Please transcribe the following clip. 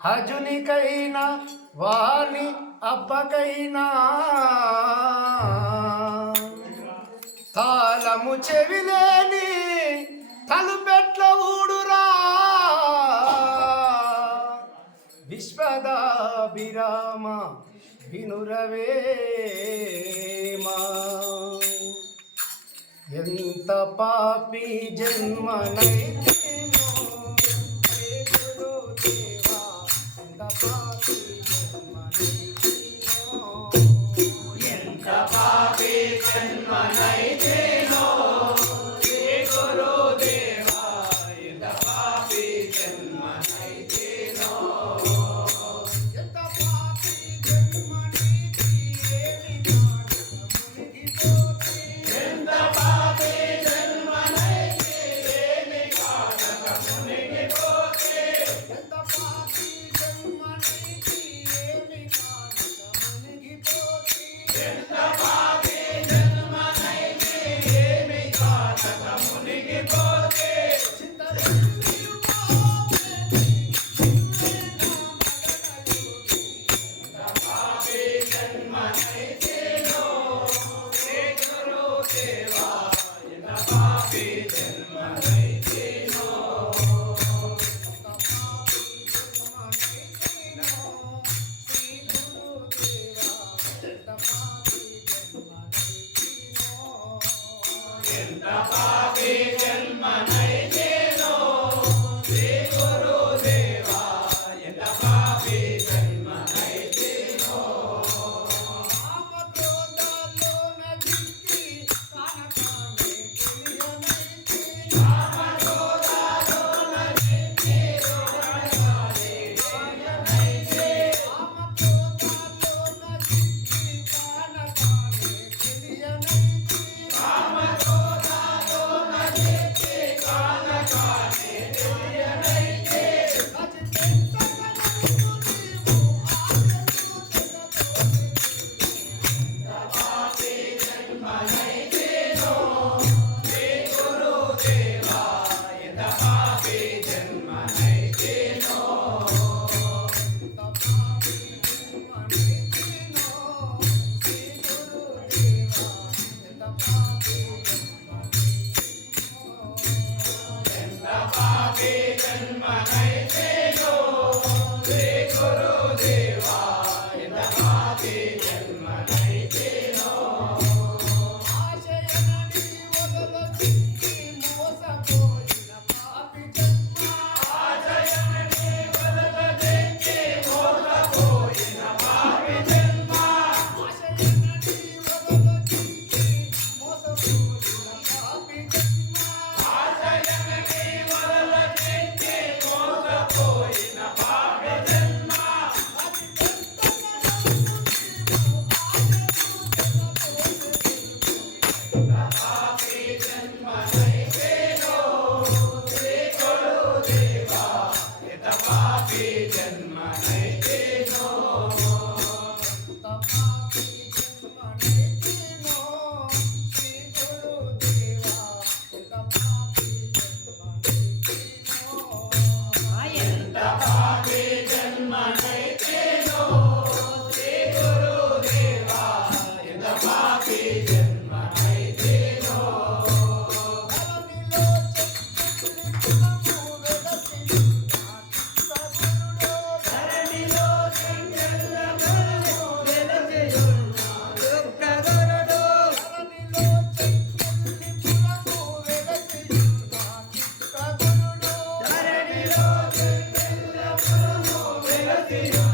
హజునికైనా వాని అబ్బకైనా తాళము చెవిలేని తలుపెట్ల ఊడురా విశ్వదాభిరామ వినురవేమా ఎంత పాపి జన్మనైతేనో గురుదేవా ఎంత పాపి జన్మనైతేనో ఎంత పాపి జన్మనైతేనో గురుదేవా ఎంత పాపి జన్మనైతేనో ఎంత పాపి జన్మనైతే ఏమి మునిగిపోతే ఎంత పాపి జన్మనైతే ఏమి కానక మునిగిపోతే ఎంత పాపి జన్మనైతే ఏమి కానక మునిగిపోతే ఎంత పాపి జన్మనైతే ఏమి కానక మునిగిపోతే పాపి జన్మనైతేనో గురుదేవా ఎంత పాపి జన్మనైతేనో ఎంత పాపి జన్మనైతేనో శ్రీ గురుదేవా ఎంత పాపి జన్మనైతేనో పాపి జన్మనైతేనో శ్రీ గురుదేవా ఎంత పాపి జన్మనైతేనో ఆశయనని వదలదెక్కి మోసపోయిన పాపి జన్మ ఆశయనని వదలదెక్కి మోసపోయిన పాపి జన్మ పాపి జన్మనైతేనో శ్రీ గురుదేవా ఎంత పాపి జన్మనైతేనో ఎంత పాపి జన్మనైతేనో శ్రీ గురుదేవా ఎంత పాపి జన్మనైతేనో ధరణిలో చెంగెల్లమల్లి వెలసియున్న దుఃఖగరుడు ధరణిలో చెంగెల్లమల్లి వెలసియున్న